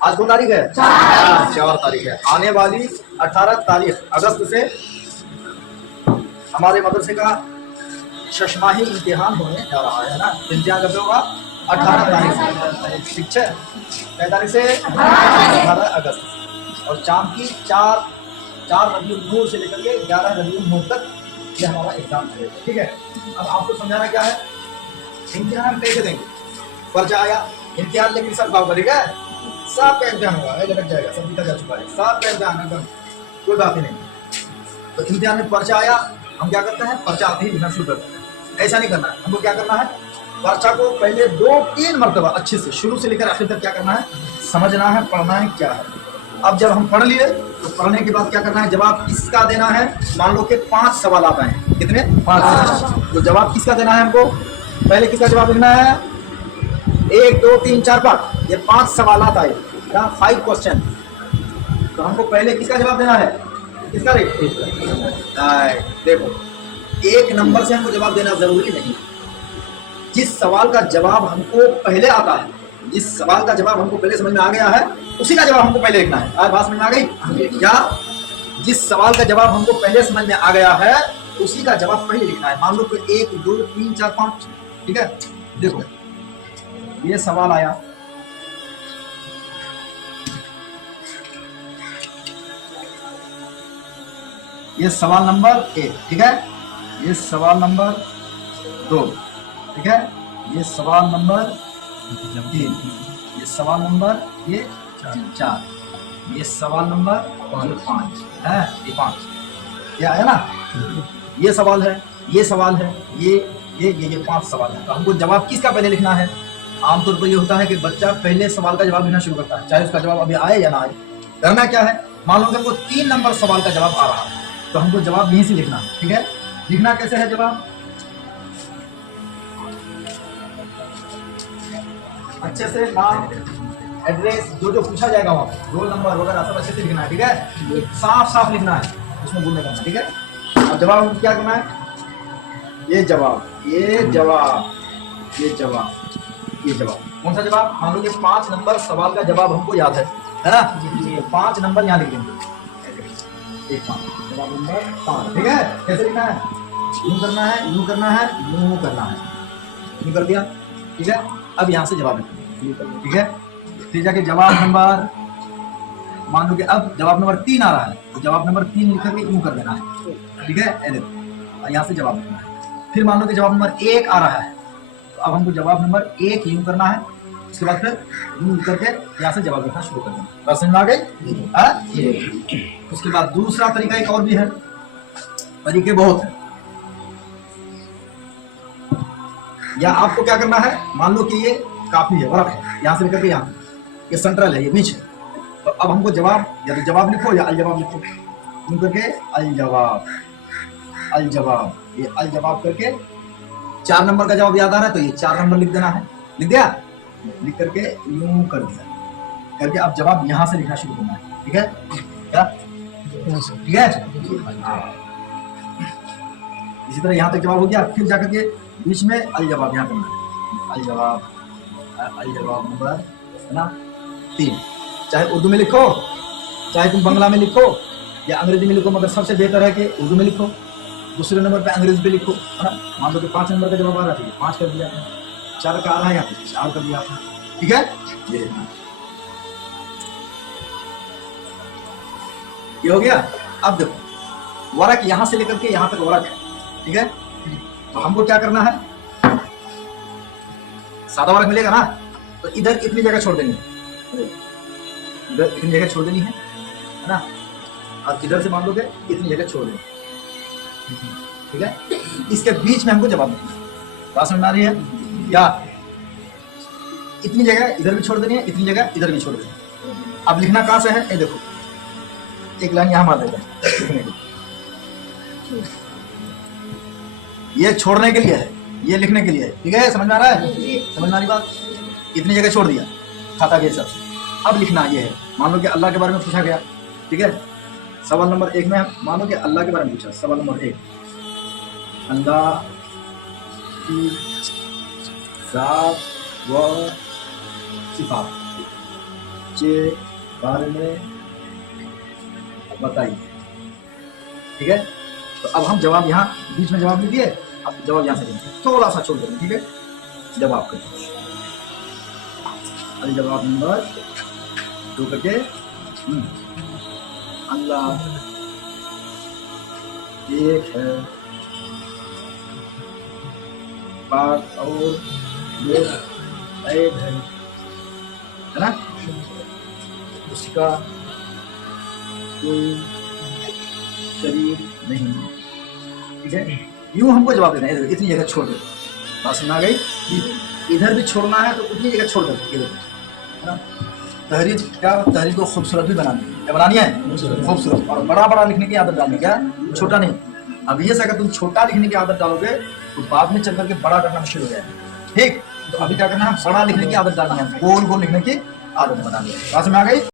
आज 2 तारीख है, 4 तारीख है। आने वाली 18 तारीख अगस्त से हमारे मदरसे का शशमाही इम्तिहान होने जा रहा है ना। इम्तिहान कब होगा? 18 तारीख से, ठीक है। 3 तारीख से 18 अगस्त, और शाम की 4 रबीउल नूर से लेकर के 11 रबीउल नूर तक ये हमारा एग्जाम है, ठीक है। अब आपको समझाना क्या है, इम्तिहान कैसे देंगे। पर्चा आया, इम्तिहान लेकिन सब भाव करेगा, सब का इम्तिहान होगा, लग जाएगा, सब लिखा जा चुका है, सब का इम्तिहान एकदम कोई बात ही नहीं। तो इम्तिहान में पर्चा आया, हम क्या करते हैं, पर्चा आते ही लिखना शुरू करते हैं। ऐसा नहीं करना है, हमको क्या करना है, पर्चा को पहले 2-3 मरतबा अच्छे से शुरू से लेकर आखिर तक क्या करना है, समझना है, पढ़ना है क्या है। अब जब हम पढ़ लिए तो पढ़ने के बाद क्या करना है, जवाब किसका देना है। मान लो कि 5 सवाल आते हैं, कितने, 5। तो जवाब किसका देना है हमको, पहले किसका जवाब लिखना है, 1 2 3 4 5, ये 5 सवाल आए, 5 क्वेश्चन। तो हमको पहले किसका जवाब देना है, किसका रे, देखो 1 नंबर से हमको जवाब देना जरूरी नहीं। जिस सवाल का जवाब हमको पहले आता है, जिस सवाल का जवाब हमको पहले समझ में आ गया है, उसी का जवाब हमको पहले लिखना है। आज बात समझ में आ गई क्या? जिस सवाल का जवाब हमको पहले समझ में आ गया है, उसी का जवाब पहले लिखना है। मान लो कि 1 2 3 4 5, ठीक है। देखो ये सवाल आया, ये सवाल नंबर 1, ठीक है। ये सवाल नंबर 2, ठीक है। ये सवाल नंबर 3, ये सवाल नंबर ये 4, ये सवाल नंबर 5 है, ये 5, ये आया ना। ये सवाल है, ये सवाल है, ये 5 सवाल है। तो हमको जवाब किसका पहले लिखना है। आमतौर पर ये होता है कि बच्चा पहले सवाल का जवाब लिखना शुरू करता है, चाहे उसका जवाब अभी आए या ना आए। करना क्या है, मान लो कि हमको 3 नंबर सवाल का जवाब आ रहा है, तो हमको जवाब यहीं से लिखना है, ठीक है। लिखना कैसे है जवाब, अच्छे से नाम, एड्रेस, जो जो पूछा जाएगा वहाँ, रोल नंबर वगैरह सब अच्छे से लिखना है, ठीक है। साफ साफ लिखना है, उसमें भूल नहीं करना, ठीक है। अब जवाब हमको क्या करना है, ये जवाब, ये जवाब, ये जवाब, ये जवाब, कौन सा जवाब, मान लो ये 5 नंबर सवाल का जवाब हमको याद है ना। ये 5 नंबर यहाँ लिख देंगे, 1 5, जवाब नंबर 5, ठीक है। कैसे लिखना है, यूं करना है, यूं करना है, यूं करना है, यूं कर दिया, ठीक है। अब यहाँ से जवाब लिखना, ठीक है। फिर जाके जवाब नंबर, मान लो कि अब जवाब नंबर 3 आ रहा है, तो जवाब नंबर 3 लिख करके यूं कर देना है, ठीक है। यहाँ से जवाब लिखना है। फिर मान लो कि जवाब नंबर 1 आ रहा है, तो अब हमको जवाब नंबर 1 यूं करना है, उसके बाद फिर यूं करके यहाँ से जवाब लिखना शुरू कर देना। बात समझ में आ गई? उसके बाद दूसरा तरीका एक और भी है, तरीके बहुत है। या आपको क्या करना है, मान लो कि ये काफी है, वर्क है, यहाँ से लेकर के यहाँ, ये सेंट्रल है, ये बीच है। तो अब हमको जवाब, या तो जवाब लिखो या अलजवाब लिखो, यूं करके अलजवाब, अलजवाब, ये अलजवाब करके 4 नंबर का जवाब याद आ रहा है, तो ये 4 नंबर लिख देना है। लिख दिया, लिख करके यूं कर दिया, करके अब जवाब यहाँ से लिखना शुरू करना है, ठीक है क्या, ठीक है। इसी तरह यहाँ तक जवाब हो गया। फिर जाकर के बीच में अलजवाब यहाँ करना है, अलजवाब, अलजवाब नंबर है ना 3। चाहे उर्दू में लिखो, चाहे तुम बंगला में लिखो या अंग्रेजी में लिखो, मगर सबसे बेहतर है कि उर्दू में लिखो। दूसरे नंबर पे अंग्रेजी पे लिखो, है ना। मान लो कि 5 नंबर का जवाब आ रहा है, 5 कर दिया, 4 का आ रहा है यहाँ पे 4 कर दिया आपने, ठीक है। ये हो गया। अब देखो वर्क यहाँ से लेकर के यहाँ तक वर्क है, ठीक है। तो हमको क्या करना है, सादा वर्क मिलेगा ना, तो इधर इतनी जगह छोड़ देनी है, इधर इतनी जगह छोड़ देनी है ना। अब इधर से मान लो कि इतनी जगह छोड़ देनी, ठीक है। इसके बीच में हमको जवाब देना, बात समझ आ रही है? या इतनी जगह इधर भी छोड़ देनी है, इतनी जगह इधर भी छोड़ देनी है। अब लिखना कहाँ से है, ये देखो, एक लाइन यहाँ मार देगा लिखने के लिए, ये छोड़ने के लिए है, ये लिखने के लिए है, ठीक है। समझ में आ रहा है, समझ में आ रही बात। इतनी जगह छोड़ दिया खाता के हिसाब से। अब लिखना ये है, मान लो कि अल्लाह के बारे में पूछा गया, ठीक है। सवाल नंबर 1 में मान लो कि अल्लाह के बारे में पूछा, सवाल नंबर 1, अल्लाह की ज़ात व सिफ़ात, के बारे में बताइए। ठीक है, तो अब हम जवाब यहाँ बीच में जवाब नहीं दिए, अब जवाब यहाँ से देंगे, थोड़ा सा छोड़ देंगे। ठीक है, जवाब करिए। अभी जवाब नंबर 2 करके अल्लाह एक है, पाक और बेअैब है ना, उसका कोई शरीक नहीं। ठीक है, यूं हमको जवाब देना है, इतनी जगह छोड़ दो। बात समझ आ गई? इधर भी छोड़ना है तो उतनी जगह छोड़ दो इधर, है ना। तहरीर क्या, तहरीर को खूबसूरत भी बनानी है, क्या बनानी है? खूबसूरत। और बड़ा बड़ा लिखने की आदत डालनी, क्या छोटा नहीं। अब ये अगर तुम छोटा लिखने की आदत डालोगे तो बाद में चल करके बड़ा करना मुश्किल हो जाएगा। ठीक, तो अभी क्या करना है, बड़ा लिखने की आदत डालनी है, गोल गोल लिखने की आदत बनानी है। बात समझ आ गई?